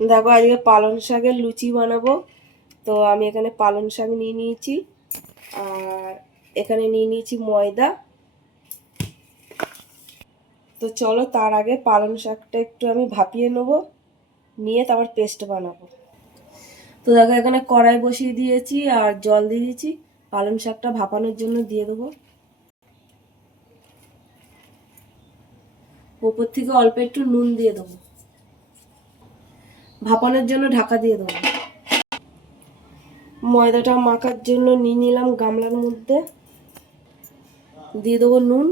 দেখো, আজকে পালং শাকের লুচি বানাবো। তো আমি এখানে পালং শাক নিয়ে নিয়েছি, আর এখানে নিয়ে নিয়েছি ময়দা। তো চলো, তার আগে পালং শাকটা একটু আমি ভাপিয়ে নেব, নিয়ে তারপর পেস্ট বানাবো। তো দেখো, এখানে কড়াই বসিয়ে দিয়েছি আর জল দিয়ে দিয়েছি। পালং শাকটা ভাপানোর জন্য দিয়ে দেবো। ওপর থেকে অল্প একটু নুন দিয়ে দেবো। ভাপানোর জন্য ঢাকা দিয়ে দেবো। ময়দাটা মাখার জন্য নিয়ে নিলাম গামলার মধ্যে। দিয়ে দেবো নুন,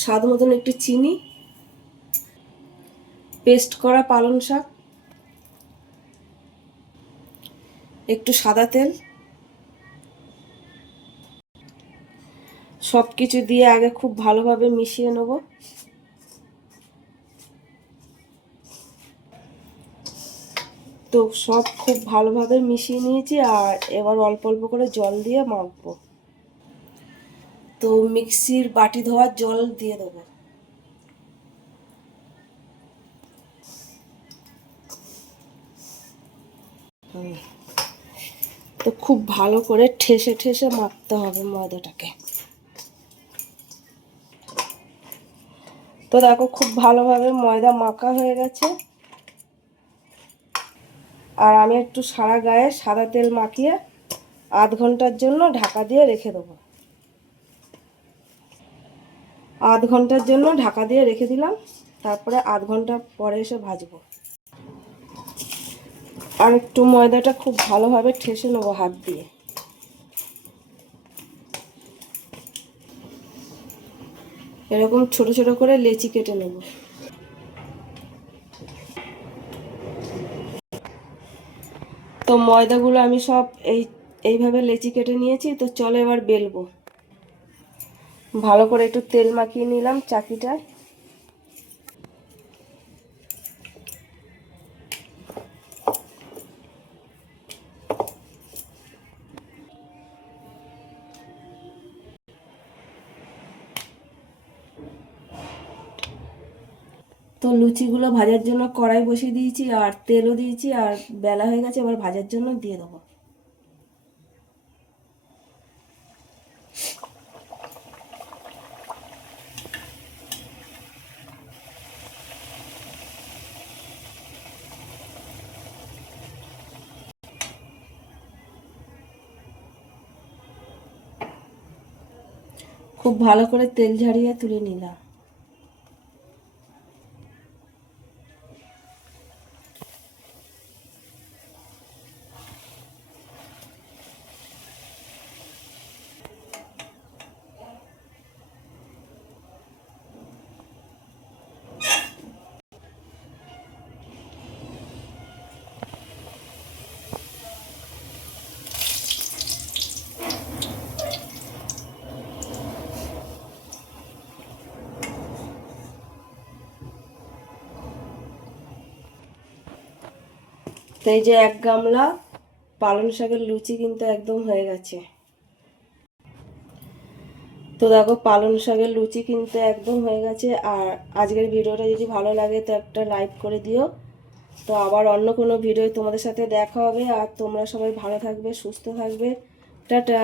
স্বাদ মতন একটু চিনি, পেস্ট করা পালং শাক, একটু সাদা তেল। সব কিছু দিয়ে আগে খুব ভালোভাবে মিশিয়ে নেব। তো সব খুব ভালোভাবে মিশিয়ে নিয়েছি আর এবার অল্প অল্প করে জল দিয়ে মাখবো। তো মিক্সির বাটি ধোয়ার জল দিয়ে দেবো। তো খুব ভালো করে ঠেসে ঠেসে মাখতে হবে ময়দাটাকে। তো দেখো খুব ভালোভাবে ময়দা মাখা হয়ে গেছে। আর আমি একটু সারা গায়ে সাদা তেল মাখিয়ে আধ ঘণ্টার জন্য ঢাকা দিয়ে রেখে দেবো। আধ ঘণ্টার জন্য ঢাকা দিয়ে রেখে দিলাম, তারপরে আধ ঘণ্টা পরে এসে ভাজবো। আর একটু ময়দাটা খুব ভালোভাবে ঠেসে নেব হাত দিয়ে। এরকম ছোট ছোট করে লেচি কেটে নেব। তো ময়দাগুলো আমি সব এই, এইভাবে লেচি কেটে নিয়েছি, তো চলো এবার বেলবো। ভালো করে একটু তেল মাখিয়ে নিলাম চাকিটায়। তো লুচিগুলো ভাজার জন্য কড়াই বসিয়ে দিয়েছি, আর তেলও দিয়েছি, আর বেলা হয়ে গেছে, এবার ভাজার জন্য দিয়ে দেবো। খুব ভালো করে তেল ঝাড়িয়ে তুলে নিলাম। তো এই যে এক গামলা পালং শাকের লুচি কিন্তু একদম হয়ে গেছে। তো দেখো পালং শাকের লুচি কিন্তু একদম হয়ে গেছে। আর আজকের ভিডিওটা যদি ভালো লাগে তো একটা লাইক করে দিও। তো আবার অন্য কোনো ভিডিও তোমাদের সাথে দেখা হবে। আর তোমরা সবাই ভালো থাকবে, সুস্থ থাকবে। টাটা!